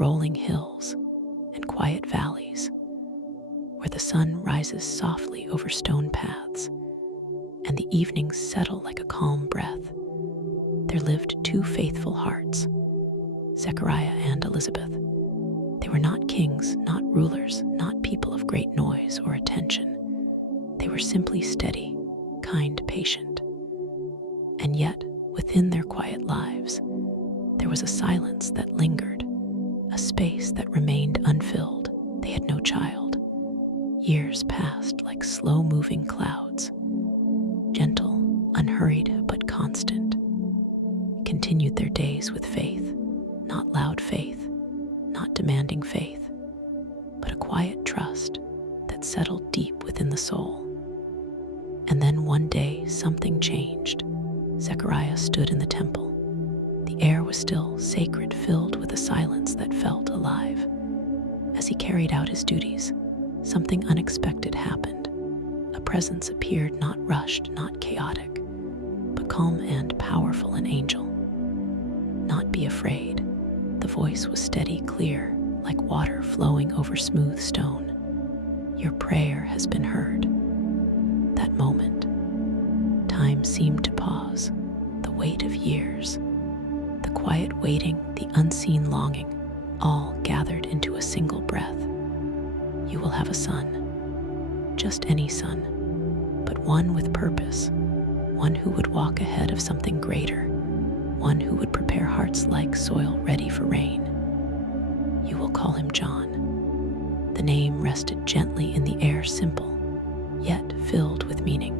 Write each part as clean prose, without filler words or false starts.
rolling hills and quiet valleys, where the sun rises softly over stone paths and the evenings settle like a calm breath, there lived two faithful hearts, Zechariah and Elizabeth. They were not kings, not rulers, not people of great noise or attention. They were simply steady, kind, patient. And yet, within their quiet lives, there was a silence that lingered, a space that remained unfilled. They had no child. Years passed like slow-moving clouds, gentle, unhurried, but constant. Continued their days with faith, not loud faith, not demanding faith, but a quiet trust that settled deep within the soul. And then one day something changed. Zechariah stood in the temple. The air was still sacred, filled with a silence that felt alive. As he carried out his duties, something unexpected happened. A presence appeared, not rushed, not chaotic, but calm and powerful, an angel. "Not be afraid." The voice was steady, clear, like water flowing over smooth stone. "Your prayer has been heard." That moment, time seemed to pause. The weight of years, the quiet waiting, the unseen longing, all gathered into a single breath. "You will have a son, just any son, but one with purpose, one who would walk ahead of something greater, one who would prepare hearts like soil ready for rain. You will call him John." The name rested gently in the air, simple, yet filled with meaning.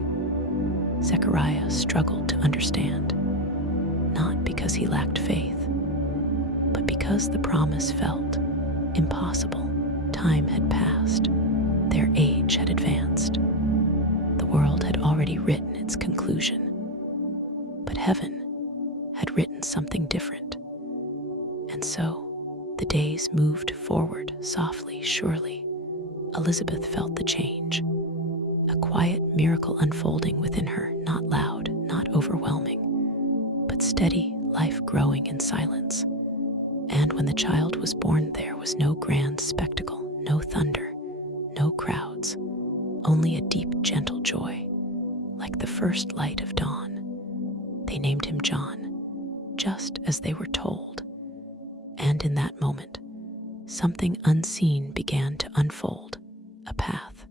Zechariah struggled to understand, not because he lacked faith, but because the promise felt impossible. Time had passed, their age had advanced. The world had already written its conclusion, but heaven had written something different. And so, the days moved forward softly, surely. Elizabeth felt the change, a quiet miracle unfolding within her, not loud, not overwhelming, but steady, life growing in silence. And when the child was born, there was no grand spectacle, no thunder, no crowds, only a deep, gentle joy, like the first light of dawn. They named him John, just as they were told. And in that moment, something unseen began to unfold, a path.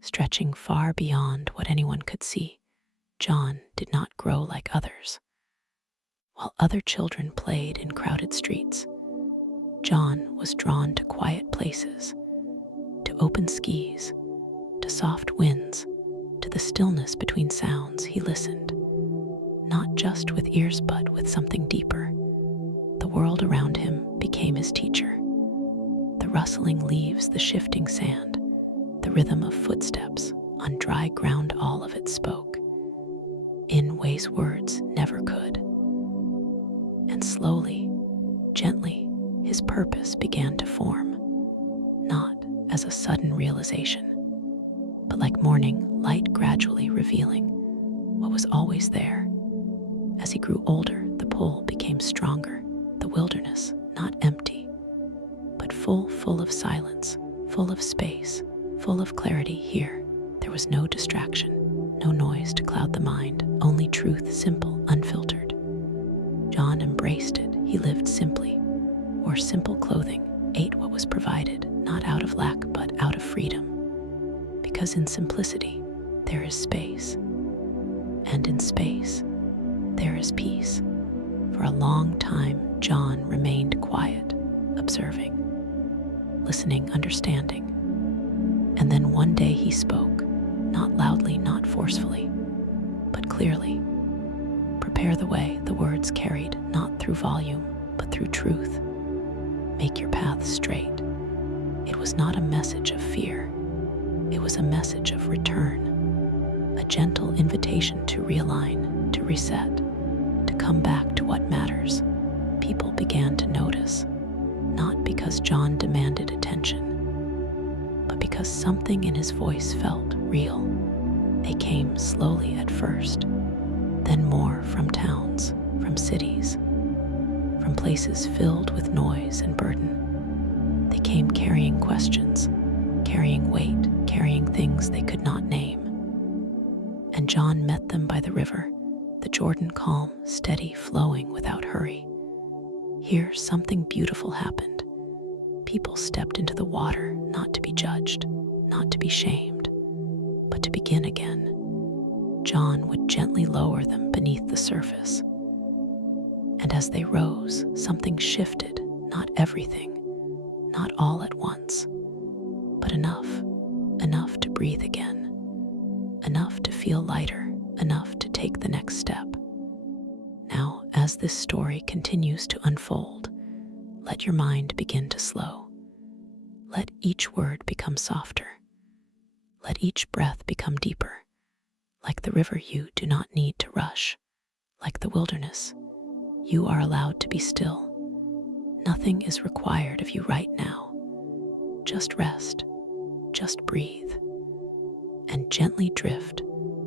Stretching far beyond what anyone could see, John did not grow like others. While other children played in crowded streets, John was drawn to quiet places, to open skies, to soft winds, to the stillness between sounds. He listened, not just with ears but with something deeper. The world around him became his teacher. The rustling leaves, the shifting sand, the rhythm of footsteps on dry ground, all of it spoke in ways words never could. And slowly, gently, his purpose began to form, not as a sudden realization, but like morning light gradually revealing what was always there. As he grew older, the pull became stronger, the wilderness not empty, but full of silence, full of space, full of clarity. Here, there was no distraction, no noise to cloud the mind, only truth, simple, unfiltered. John embraced it. He lived simply, wore simple clothing, ate what was provided, not out of lack, but out of freedom. Because in simplicity, there is space. And in space, there is peace. For a long time, John remained quiet, observing, listening, understanding. And then one day he spoke, not loudly, not forcefully, but clearly. "Prepare the way," the words carried, not through volume, but through truth. "Make your path straight." It was not a message of fear. It was a message of return, a gentle invitation to realign, to reset, to come back to what matters. People began to notice, not because John demanded attention, but because something in his voice felt real. They came slowly at first, then more from towns, from cities, from places filled with noise and burden. They came carrying questions, carrying weight, carrying things they could not name. And John met them by the river, the Jordan calm, steady, flowing without hurry. Here, something beautiful happened. People stepped into the water, not to be judged, not to be shamed, but to begin again. John would gently lower them beneath the surface. And as they rose, something shifted, not everything, not all at once, but enough to breathe again, enough to feel lighter, enough to take the next step. Now, as this story continues to unfold, let your mind begin to slow. Let each word become softer. Let each breath become deeper. Like the river, you do not need to rush. Like the wilderness, you are allowed to be still. Nothing is required of you right now. Just rest, just breathe, and gently drift.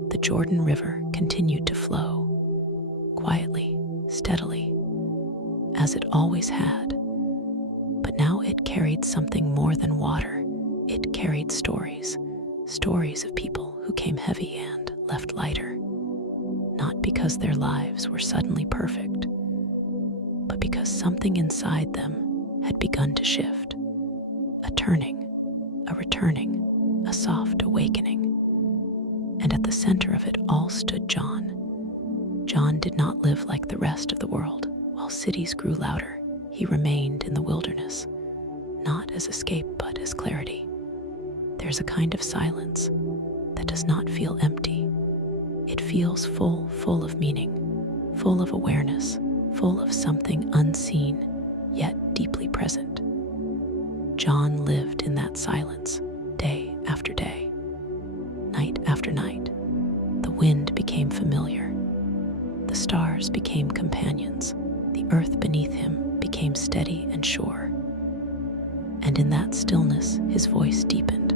The Jordan River continued to flow, quietly, steadily, as it always had. But now it carried something more than water. It carried stories of people who came heavy and left lighter, not because their lives were suddenly perfect, but because something inside them had begun to shift. A turning, a returning, a soft awakening. And at the center of it all stood John. John did not live like the rest of the world. While cities grew louder, he remained in the wilderness, not as escape, but as clarity. There's a kind of silence that does not feel empty. It feels full of meaning, full of awareness, full of something unseen, yet deeply present. John lived in that silence, day after day, night after night. The wind became familiar. The stars became companions. The earth beneath him became steady and sure. And in that stillness, his voice deepened.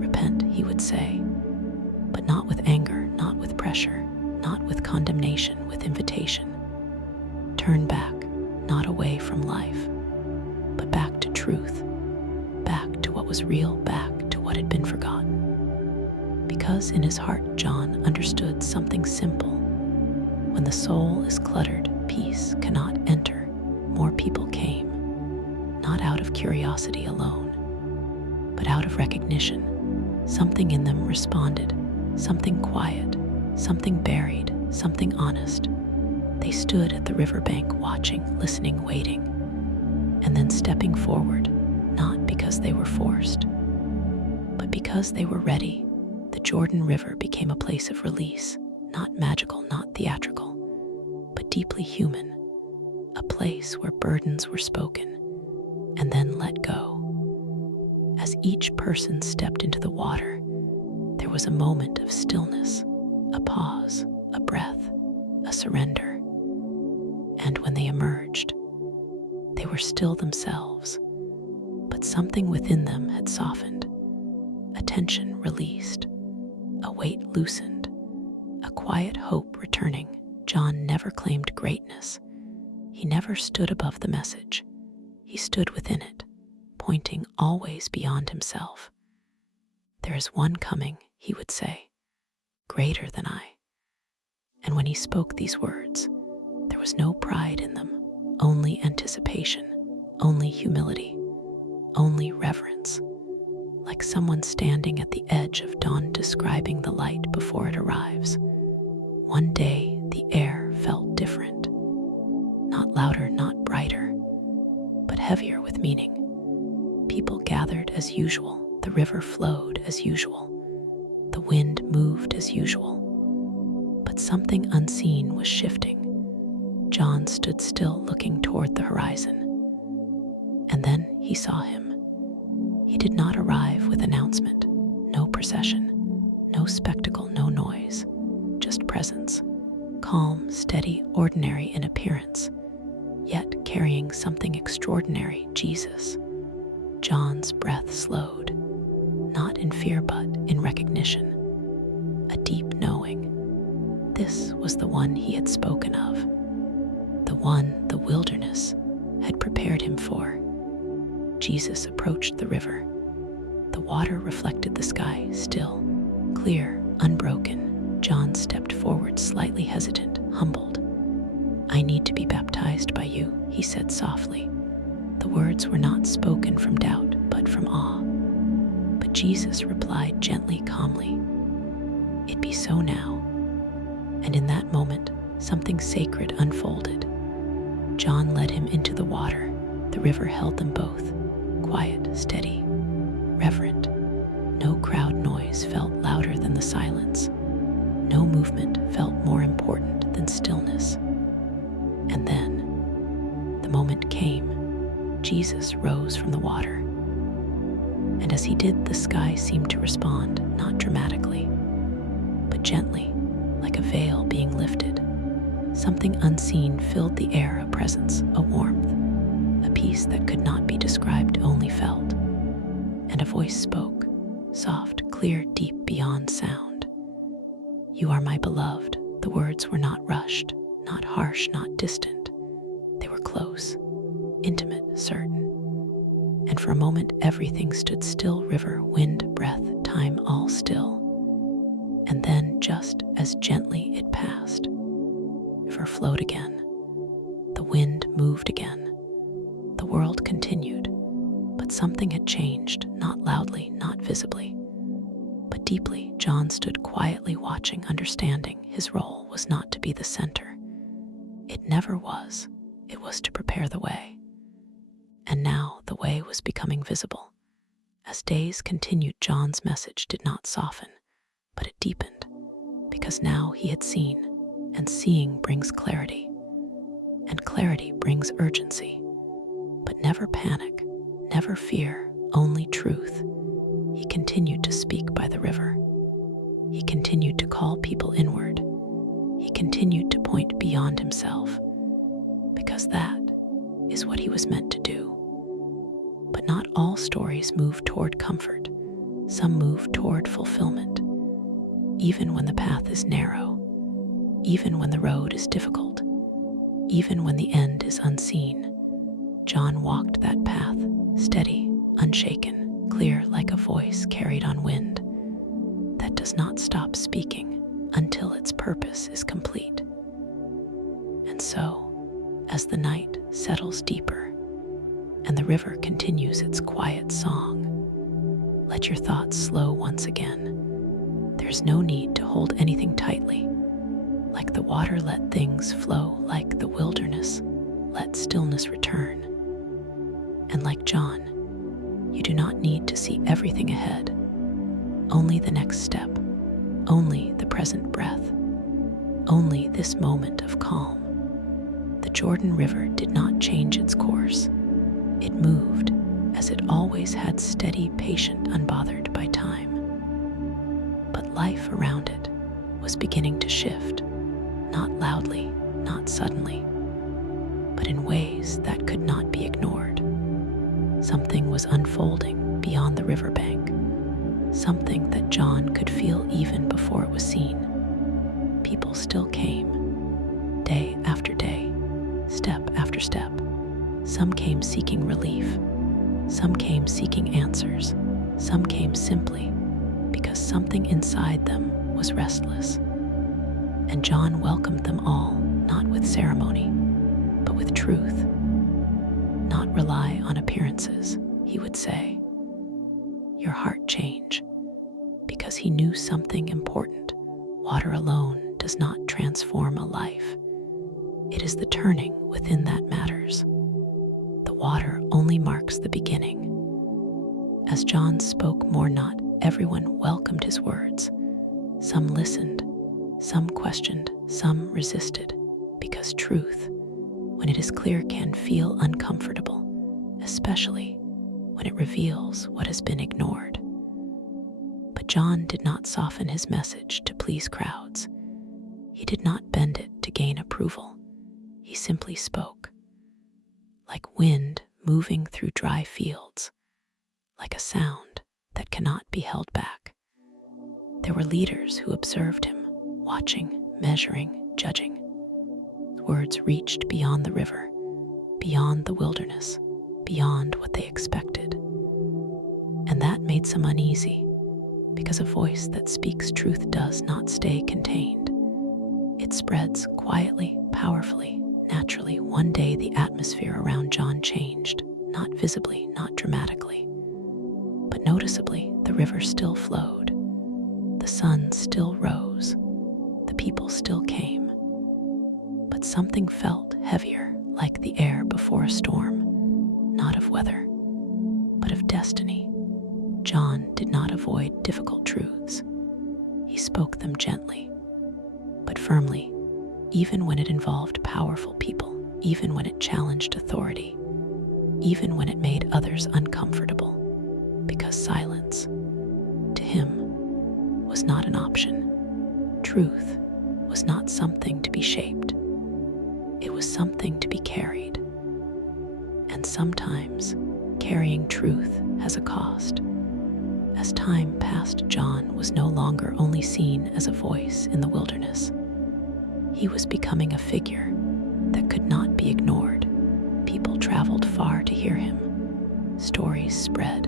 Repent, he would say, but not with anger, not with pressure, not with condemnation, with invitation. Turn back, not away from life, but back to truth, back to what was real, back to what had been forgotten. Because in his heart, John understood something simple. When the soul is cluttered, peace cannot enter. More people came, not out of curiosity alone, but out of recognition. Something in them responded, something quiet, something buried, something honest. They stood at the riverbank watching, listening, waiting, and then stepping forward, not because they were forced, but because they were ready. The Jordan River became a place of release, not magical, not theatrical, but deeply human, a place where burdens were spoken and then let go. As each person stepped into the water, there was a moment of stillness, a pause, a breath, a surrender. And when they emerged, they were still themselves, but something within them had softened, a tension released, a weight loosened, a quiet hope returning. John never claimed greatness. He never stood above the message. He stood within it, pointing always beyond himself. There is one coming, he would say, greater than I. And when he spoke these words, there was no pride in them, only anticipation, only humility, only reverence, like someone standing at the edge of dawn describing the light before it arrives. One day, the air felt different, not louder, not brighter, but heavier with meaning. People gathered as usual, the river flowed as usual, the wind moved as usual, but something unseen was shifting. John stood still, looking toward the horizon, and then he saw him. He did not arrive with announcement, no procession, no spectacle, no noise, just presence, calm, steady, ordinary in appearance, yet carrying something extraordinary, Jesus. John's breath slowed, not in fear but in recognition, a deep knowing. This was the one he had spoken of, the one the wilderness had prepared him for. Jesus approached the river. The water reflected the sky, still, clear, unbroken. John stepped forward, slightly hesitant, humbled. "I need to be baptized by you," he said softly. The words were not spoken from doubt, but from awe. But Jesus replied gently, calmly, "It be so now." And in that moment, something sacred unfolded. John led him into the water. The river held them both, quiet, steady, reverent. No crowd noise felt louder than the silence. No movement felt more important than stillness. And then, the moment came. Jesus rose from the water. And as he did, the sky seemed to respond, not dramatically, but gently, like a veil being lifted. Something unseen filled the air, a presence, a warmth, a peace that could not be described, only felt. And a voice spoke, soft, clear, deep beyond sound. "You are my beloved." The words were not rushed, not harsh, not distant. They were close, intimate, certain. And for a moment, everything stood still: river, wind, breath, time, all still. And then, just as gently, it passed. The river flowed again. The wind moved again. The world continued, but something had changed, not loudly, not visibly, but deeply. John stood quietly watching, understanding his role was not to be the center. It never was. It was to prepare the way. And now the way was becoming visible. As days continued, John's message did not soften, but it deepened, because now he had seen, and seeing brings clarity, and clarity brings urgency. But never panic, never fear, only truth. He continued to speak by the river. He continued to call people inward. He continued to point beyond himself, because that is what he was meant to do. But not all stories move toward comfort. Some move toward fulfillment. Even when the path is narrow, even when the road is difficult, even when the end is unseen, John walked that path, steady, unshaken, clear like a voice carried on wind that does not stop speaking until its purpose is complete. And so, as the night settles deeper and the river continues its quiet song, let your thoughts slow once again. There's no need to hold anything tightly. Like the water, let things flow. Like the wilderness, let stillness return. And like John, you do not need to see everything ahead. Only the next step, only the present breath, only this moment of calm. The Jordan River did not change its course. It moved, as it always had, steady, patient, unbothered by time. But life around it was beginning to shift, not loudly, not suddenly, but in ways that could not be ignored. Something was unfolding beyond the riverbank, something that John could feel even before it was seen. People still came, day after day, step after step. Some came seeking relief, some came seeking answers, some came simply because something inside them was restless. And John welcomed them all, not with ceremony, but with truth. Not rely on appearances, he would say. Your heart change, because he knew something important. Water alone does not transform a life. It is the turning within that matters. The water only marks the beginning. As John spoke more, not everyone welcomed his words. Some listened, some questioned, some resisted, because truth, when it is clear, can feel uncomfortable, especially when it reveals what has been ignored. But John did not soften his message to please crowds. He did not bend it to gain approval. He simply spoke, like wind moving through dry fields, like a sound that cannot be held back. There were leaders who observed him, watching, measuring, judging. words reached beyond the river, beyond the wilderness, beyond what they expected. And that made some uneasy, because a voice that speaks truth does not stay contained. It spreads quietly, powerfully, naturally. One day the atmosphere around John changed, not visibly, not dramatically, but noticeably. The river still flowed, the sun still rose, the people still came, but something felt heavier, like the air before a storm, not of weather, but of destiny. John did not avoid difficult truths. He spoke them gently, but firmly, even when it involved powerful people, even when it challenged authority, even when it made others uncomfortable, because silence, to him, was not an option. Truth was not something to be shaped. It was something to be carried. And sometimes, carrying truth has a cost. As time passed, John was no longer only seen as a voice in the wilderness. He was becoming a figure that could not be ignored. People traveled far to hear him. Stories spread,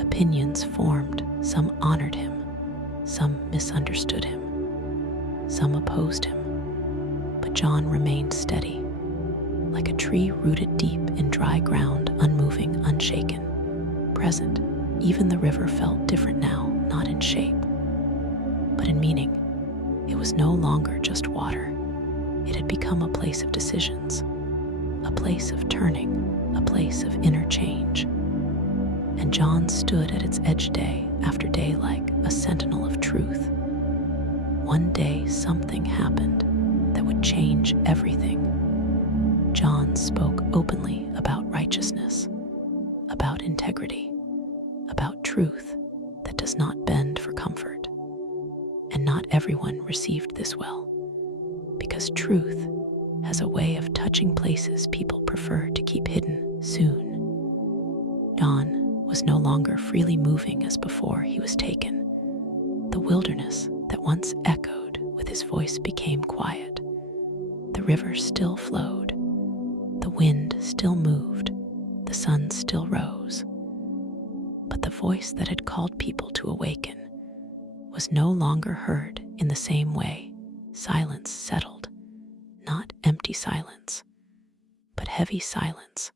opinions formed. Some honored him, some misunderstood him, some opposed him. But John remained steady, like a tree rooted deep in dry ground, unmoving, unshaken, present. Even the river felt different now, not in shape, but in meaning. It was no longer just water. It had become a place of decisions, a place of turning, a place of inner change. And John stood at its edge day after day like a sentinel of truth. One day something happened that would change everything. John spoke openly about righteousness, about integrity, about truth that does not bend for comfort. And not everyone received this well, because truth has a way of touching places people prefer to keep hidden. Soon, John was no longer freely moving as before. He was taken. The wilderness that once echoed with his voice became quiet. The river still flowed. The wind still moved. The sun still rose. But the voice that had called people to awaken was no longer heard in the same way. Silence settled, not empty silence, but heavy silence,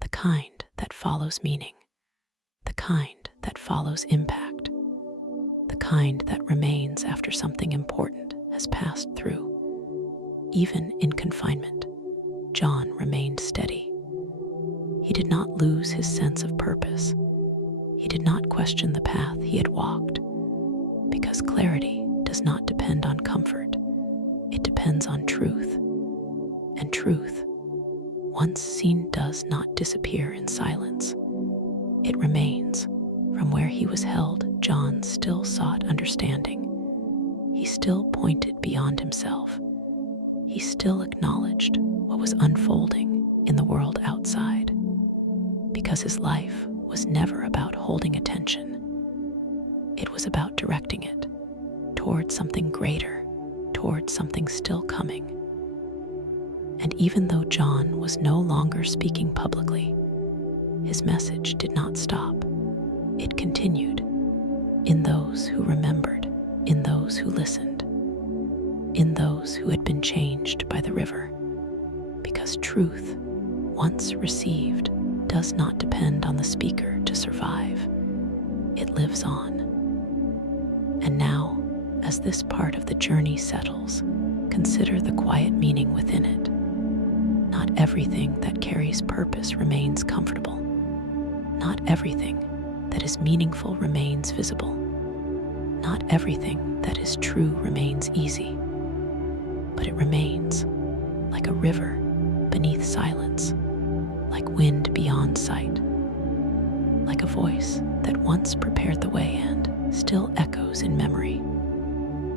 the kind that follows meaning, the kind that follows impact, the kind that remains after something important has passed through. Even in confinement, John remained steady. He did not lose his sense of purpose. He did not question the path he had walked, because clarity does not depend on comfort. It depends on truth. And truth, once seen, does not disappear in silence. It remains. From where he was held, John still sought understanding. He still pointed beyond himself. He still acknowledged what was unfolding in the world outside, because his life was never about holding attention. It was about directing it toward something greater, toward something still coming. And even though John was no longer speaking publicly, his message did not stop. It continued in those who remembered, in those who listened, in those who had been changed by the river. Because truth, once received, does not depend on the speaker to survive. It lives on. And now, as this part of the journey settles, consider the quiet meaning within it. Not everything that carries purpose remains comfortable. Not everything that is meaningful remains visible. Not everything that is true remains easy. But it remains like a river beneath silence, like wind beyond sight, like a voice that once prepared the way and still echoes in memory.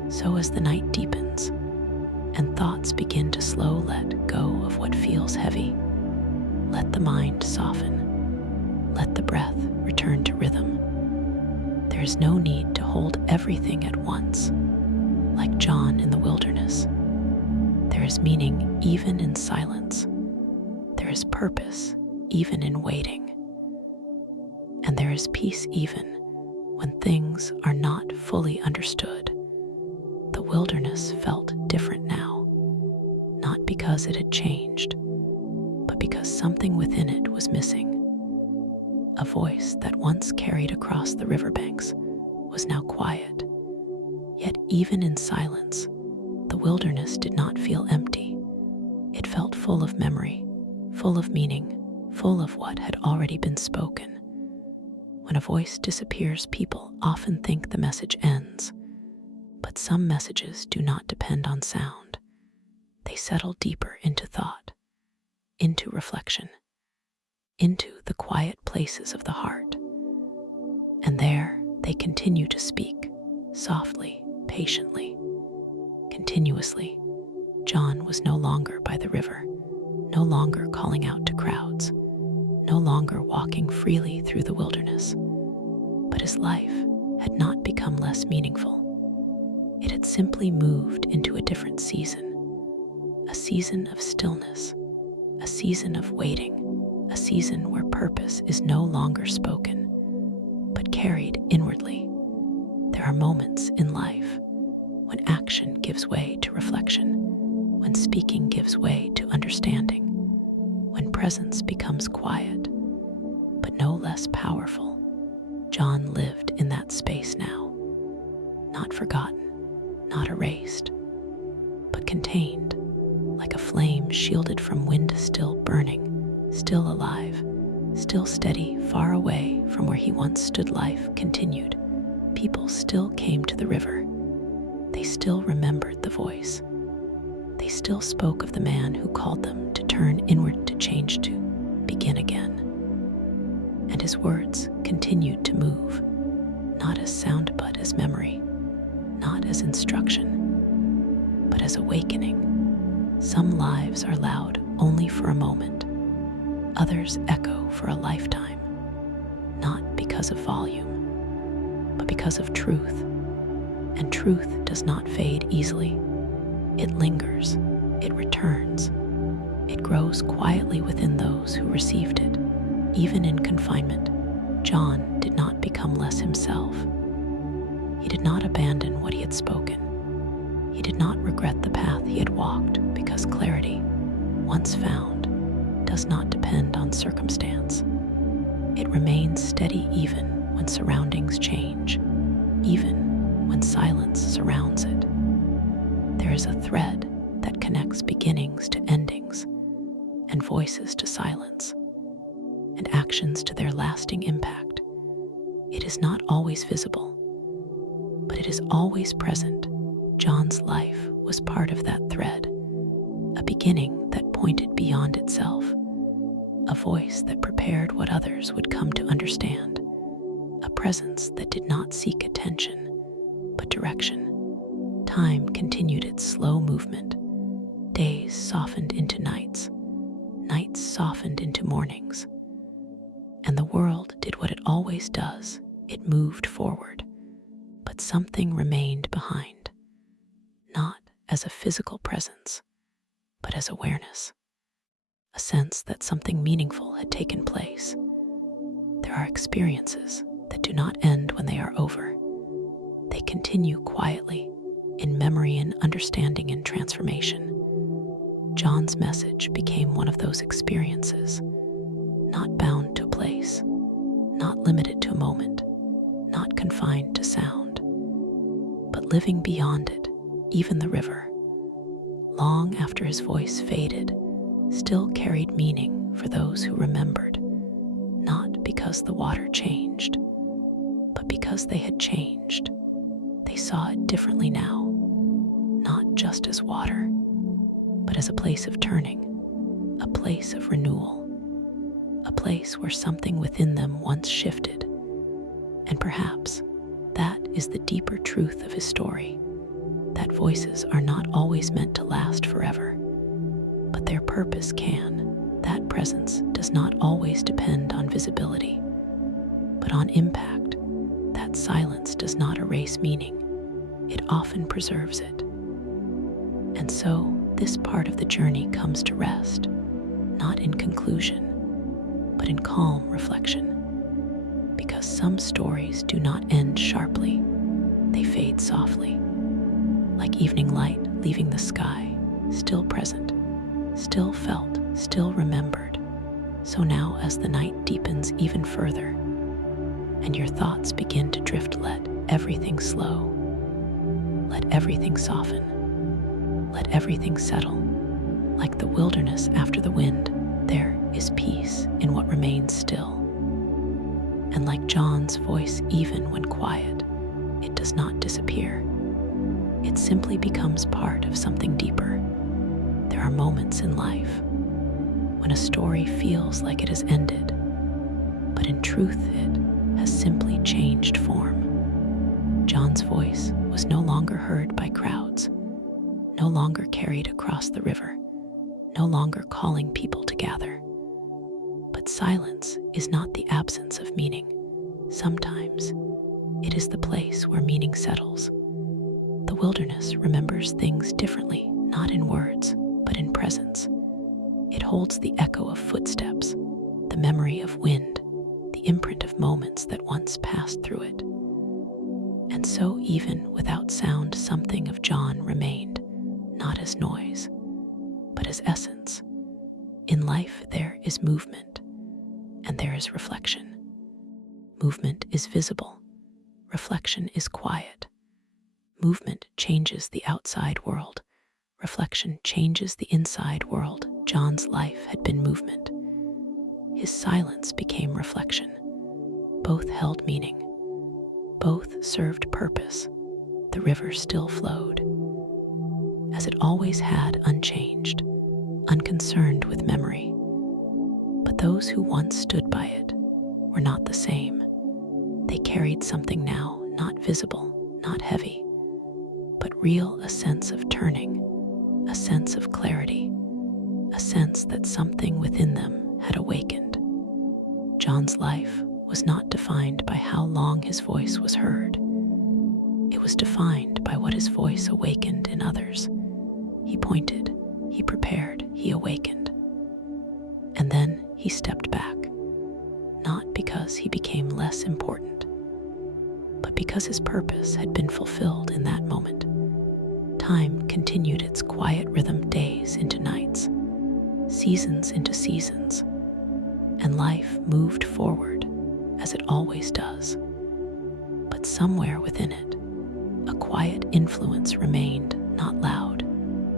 So as the night deepens and thoughts begin to slow let go of what feels heavy, let the mind soften, let the breath return to rhythm. There is no need to hold everything at once, like John in the wilderness. There is meaning even in silence. There is purpose even in waiting. And there is peace even when things are not fully understood. The wilderness felt different now, not because it had changed, but because something within it was missing. A voice that once carried across the riverbanks was now quiet. Yet even in silence, the wilderness did not feel empty. It felt full of memory, full of meaning, full of what had already been spoken. When a voice disappears, people often think the message ends. But some messages do not depend on sound. They settle deeper into thought, into reflection, into the quiet places of the heart. And there they continue to speak, softly, patiently, continuously. John was no longer by the river, no longer calling out to crowds, no longer walking freely through the wilderness. But his life had not become less meaningful. It had simply moved into a different season, a season of stillness, a season of waiting, a season where purpose is no longer spoken, but carried inwardly. There are moments in life when action gives way to reflection, when speaking gives way to understanding, when presence becomes quiet, but no less powerful. John lived in that space now, not forgotten, not erased, but contained, like a flame shielded from wind, still burning, still alive, still steady, far away from where he once stood. Life continued. People still came to the river. They still remembered the voice. They still spoke of the man who called them to turn inward, to change, to begin again. And his words continued to move, not as sound but as memory, not as instruction, but as awakening. Some lives are loud only for a moment. Others echo for a lifetime, not because of volume, but because of truth. And truth does not fade easily. It lingers, it returns, it grows quietly within those who received it. Even in confinement, John did not become less himself. He did not abandon what he had spoken. He did not regret the path he had walked, because clarity, once found, does not depend on circumstance. It remains steady even when surroundings change, even when silence surrounds it. There is a thread that connects beginnings to endings, and voices to silence, and actions to their lasting impact. It is not always visible, but it is always present. John's life was part of that thread, a beginning that pointed beyond itself, a voice that prepared what others would come to understand, a presence that did not seek attention, but direction. Time continued its slow movement. Days softened into nights, nights softened into mornings. And the world did what it always does. It moved forward, but something remained behind, not as a physical presence, but as awareness, a sense that something meaningful had taken place. There are experiences that do not end when they are over. They continue quietly, in memory and understanding and transformation. John's message became one of those experiences, not bound to a place, not limited to a moment, not confined to sound, but living beyond it. Even the river, long after his voice faded, still carried meaning for those who remembered, not because the water changed, but because they had changed. They saw it differently now, not just as water, but as a place of turning, a place of renewal, a place where something within them once shifted. And perhaps that is the deeper truth of his story, that voices are not always meant to last forever, but their purpose can. That presence does not always depend on visibility, but on impact. That silence does not erase meaning, it often preserves it. And so, this part of the journey comes to rest, not in conclusion, but in calm reflection. Because some stories do not end sharply, they fade softly, like evening light leaving the sky, still present, still felt, still remembered. So now, as the night deepens even further, and your thoughts begin to drift, let everything slow, let everything soften, let everything settle. Like the wilderness after the wind, there is peace in what remains still. And like John's voice, even when quiet, it does not disappear. It simply becomes part of something deeper. There are moments in life when a story feels like it has ended, but in truth it has simply changed form. John's voice was no longer heard by crowds, no longer carried across the river, no longer calling people to gather. But silence is not the absence of meaning. Sometimes it is the place where meaning settles. The wilderness remembers things differently, not in words, but in presence. It holds the echo of footsteps, the memory of wind, the imprint of moments that once passed through it. And so, even without sound, something of John remained, not as noise, but as essence. In life, there is movement, and there is reflection. Movement is visible, reflection is quiet. Movement changes the outside world, reflection changes the inside world. John's life had been movement. His silence became reflection. Both held meaning. Both served purpose. The river still flowed, as it always had, unchanged, unconcerned with memory. But those who once stood by it were not the same. They carried something now, not visible, not heavy, but real, a sense of turning, a sense of clarity, a sense that something within them had awakened. John's life was not defined by how long his voice was heard. It was defined by what his voice awakened in others. He pointed, he prepared, he awakened. And then he stepped back, not because he became less important, but because his purpose had been fulfilled in that moment. Time continued its quiet rhythm, days into nights, seasons into seasons, and life moved forward as it always does. But somewhere within it, a quiet influence remained, not loud,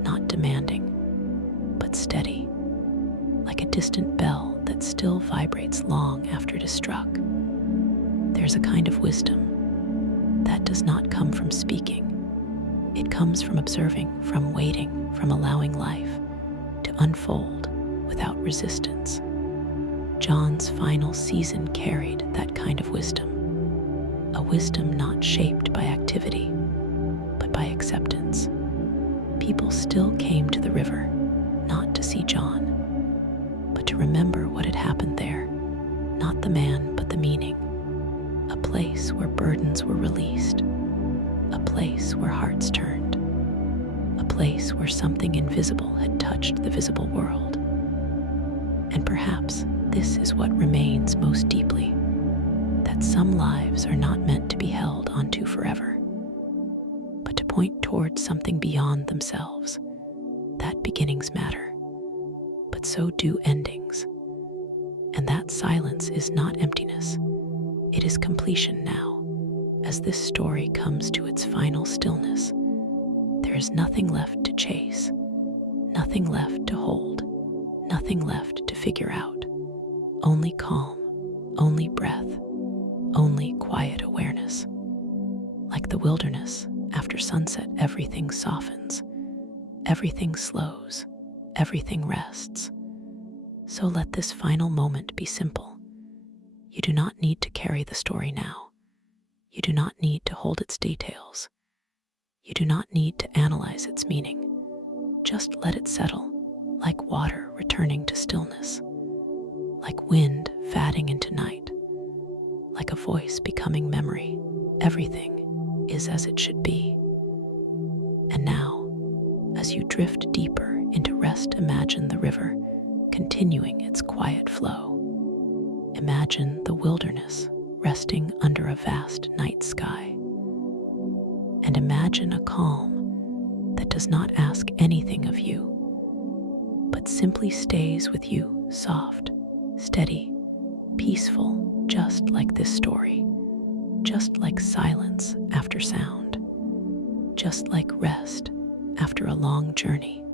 not demanding, but steady, like a distant bell that still vibrates long after it is struck. There's a kind of wisdom that does not come from speaking. It comes from observing, from waiting, from allowing life to unfold without resistance. John's final season carried that kind of wisdom, a wisdom not shaped by activity, but by acceptance. People still came to the river, not to see John, but to remember what had happened there, not the man, but the meaning. A place where burdens were released, a place where hearts turned, a place where something invisible had touched the visible world. And perhaps this is what remains most deeply, that some lives are not meant to be held onto forever, but to point towards something beyond themselves. That beginnings matter, but so do endings. And that silence is not emptiness, it is completion now. As this story comes to its final stillness, there is nothing left to chase, nothing left to hold, nothing left to figure out. Only calm, only breath, only quiet awareness. Like the wilderness, after sunset, everything softens, everything slows, everything rests. So let this final moment be simple. You do not need to carry the story now. You do not need to hold its details. You do not need to analyze its meaning. Just let it settle, like water returning to stillness, like wind fading into night, like a voice becoming memory. Everything is as it should be. And now, as As you drift deeper into rest, imagine the river continuing its quiet flow. Imagine the wilderness resting under a vast night sky. And imagine a calm that does not ask anything of you, but simply stays with you, soft, steady, peaceful, just like this story, just like silence after sound, just like rest after a long journey.